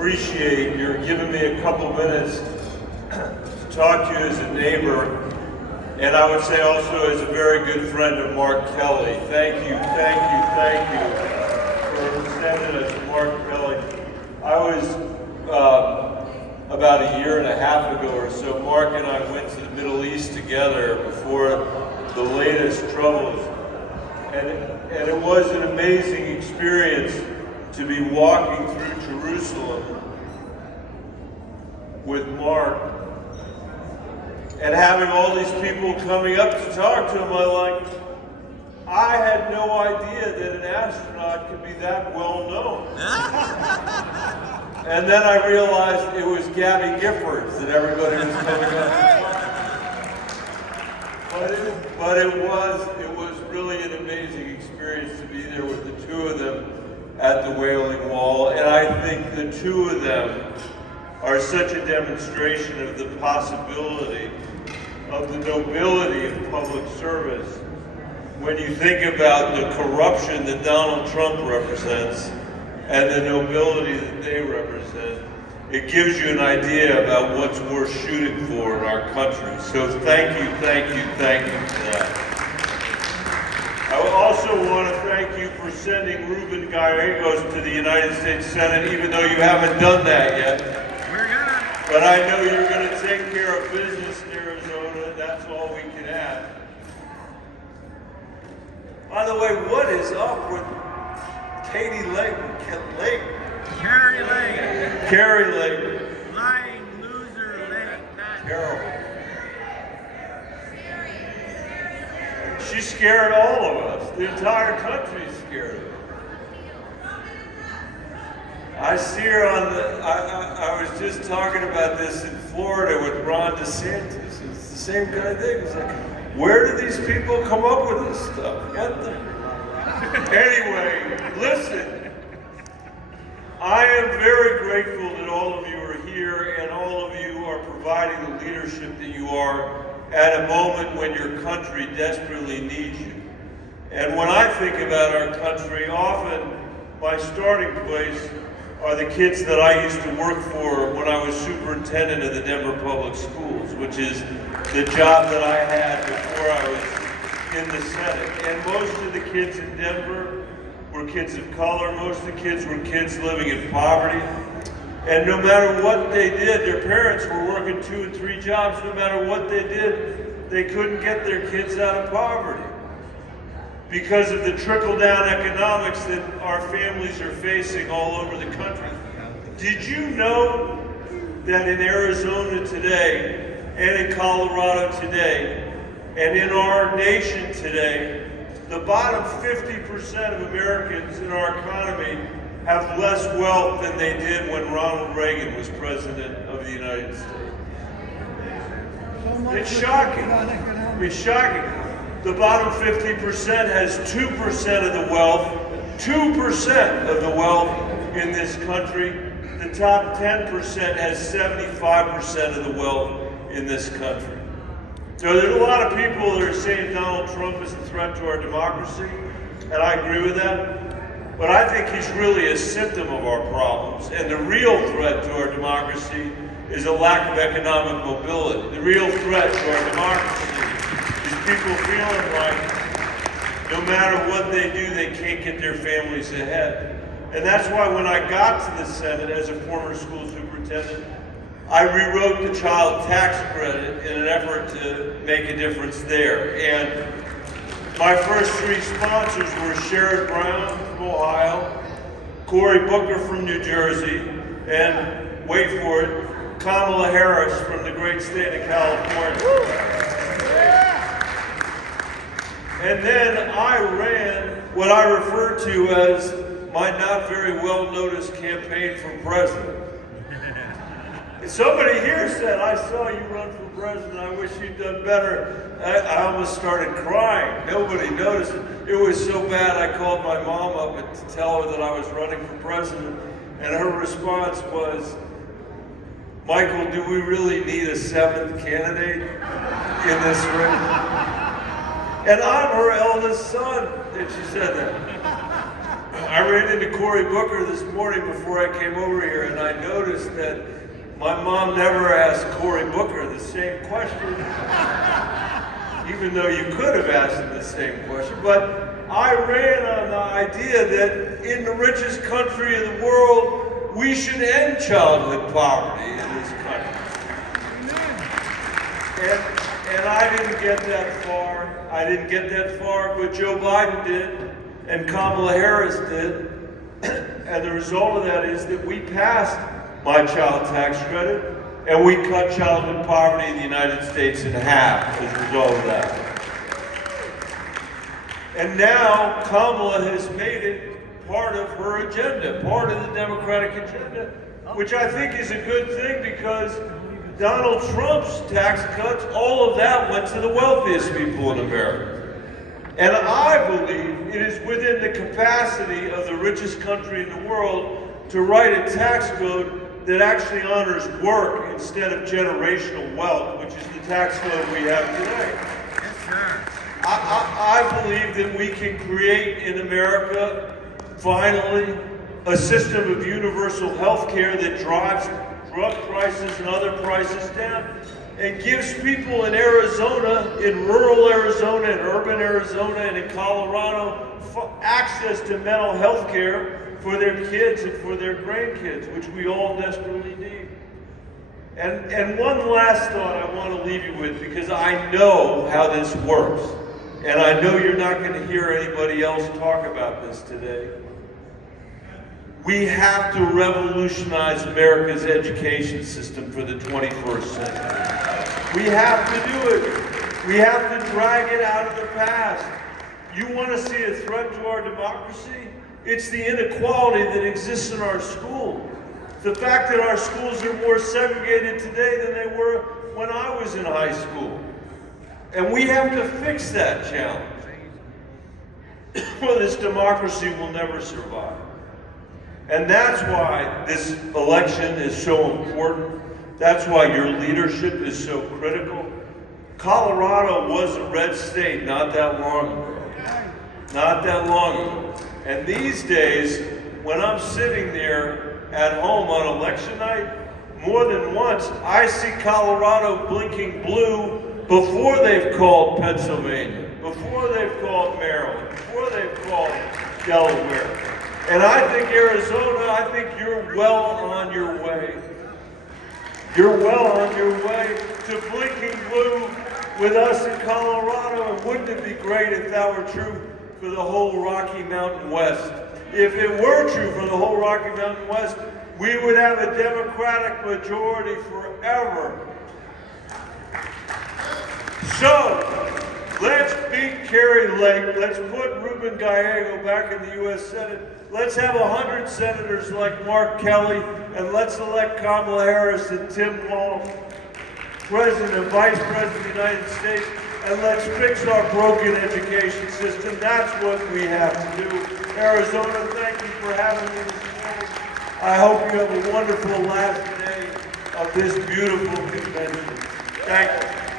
appreciate your giving me a couple minutes to talk to you as a neighbor, and I would say also as a very good friend of Mark Kelly. Thank you for sending us Mark Kelly. I was, about a year and a half ago or so, Mark and I went to the Middle East together before the latest troubles. And it was an amazing experience to be walking through Jerusalem with Mark and having all these people coming up to talk to him. I had no idea that an astronaut could be that well known. And then I realized it was Gabby Giffords that everybody was coming up to talk to. But it was really an amazing experience to be there with the two of them at the Wailing Wall. And I think the two of them are such a demonstration of the possibility of the nobility of public service. When you think about the corruption that Donald Trump represents and the nobility that they represent, it gives you an idea about what's worth shooting for in our country. So thank you for that. I also want to thank you for sending Ruben Gallegos to the United States Senate, even though you haven't done that yet. We're gonna. But I know you're going to take care of business in Arizona. That's all we can ask. By the way, what is up with Katie Layton? Carrie Layton. Lying loser, Layton. Terrible. She scared all of us. The entire country's scared. I see her on the, I was just talking about this in Florida with Ron DeSantis. It's the same kind of thing. It's like, where do these people come up with this stuff? Anyway, listen. I am very grateful that all of you are here and all of you are providing the leadership that you are at a moment when your country desperately needs you. And when I think about our country, often my starting place are the kids that I used to work for when I was superintendent of the Denver Public Schools, which is the job that I had before I was in the Senate. And most of the kids in Denver were kids of color. Most of the kids were kids living in poverty. And no matter what they did, their parents were working 2 and 3 jobs. No matter what they did, they couldn't get their kids out of poverty because of the trickle-down economics that our families are facing all over the country. Did you know that in Arizona today, and in Colorado today, and in our nation today, the bottom 50% of Americans in our economy have less wealth than they did when Ronald Reagan was president of the United States? It's shocking. It's shocking. The bottom 50% has 2% of the wealth, 2% of the wealth in this country. The top 10% has 75% of the wealth in this country. So there's a lot of people that are saying Donald Trump is a threat to our democracy, and I agree with that. But I think he's really a symptom of our problems. And the real threat to our democracy is a lack of economic mobility. The real threat to our democracy is people feeling like no matter what they do, they can't get their families ahead. And that's why when I got to the Senate as a former school superintendent, I rewrote the child tax credit in an effort to make a difference there. And my first 3 sponsors were Sherrod Brown from Ohio, Cory Booker from New Jersey, and wait for it, Kamala Harris from the great state of California. And then I ran what I refer to as my not very well noticed campaign for president. Somebody here said, I saw you run for president, I wish you'd done better. I almost started crying. Nobody noticed it. It was so bad I called my mom up to tell her that I was running for president, and her response was, Michael, do we really need a 7th candidate in this race? And I'm her eldest son, and she said that. I ran into Cory Booker this morning before I came over here, and I noticed that my mom never asked Cory Booker the same question, even though you could have asked him the same question. But I ran on the idea that in the richest country in the world, we should end childhood poverty in this country. And I didn't get that far. I didn't get that far, but Joe Biden did, and Kamala Harris did. And the result of that is that we passed my child tax credit, and we cut childhood poverty in the United States in half as a result of that. And now Kamala has made it part of her agenda, part of the Democratic agenda, which I think is a good thing because Donald Trump's tax cuts, all of that went to the wealthiest people in America. And I believe it is within the capacity of the richest country in the world to write a tax code that actually honors work instead of generational wealth, which is the tax code we have today. Yes, sir. I believe that we can create in America, finally, a system of universal health care that drives drug prices and other prices down and gives people in Arizona, in rural Arizona, in urban Arizona, and in Colorado access to mental health care for their kids and for their grandkids, which we all desperately need. And one last thought I want to leave you with, because I know how this works, and I know you're not going to hear anybody else talk about this today. We have to revolutionize America's education system for the 21st century. We have to do it. We have to drag it out of the past. You want to see a threat to our democracy? It's the inequality that exists in our school. The fact that our schools are more segregated today than they were when I was in high school. And we have to fix that challenge. Well, this democracy will never survive. And that's why this election is so important. That's why your leadership is so critical. Colorado was a red state not that long ago. Not that long ago. And these days, when I'm sitting there at home on election night, more than once, I see Colorado blinking blue before they've called Pennsylvania, before they've called Maryland, before they've called Delaware. And I think Arizona, I think you're well on your way. You're well on your way to blinking blue with us in Colorado. And wouldn't it be great if that were true for the whole Rocky Mountain West? If it were true for the whole Rocky Mountain West, we would have a Democratic majority forever. So, let's beat Kerry Lake. Let's put Ruben Gallego back in the U.S. Senate. Let's have 100 senators like Mark Kelly, and let's elect Kamala Harris and Tim Walz, President and Vice President of the United States, and let's fix our broken education system. That's what we have to do. Arizona, thank you for having me this morning. I hope you have a wonderful last day of this beautiful convention. Thank you.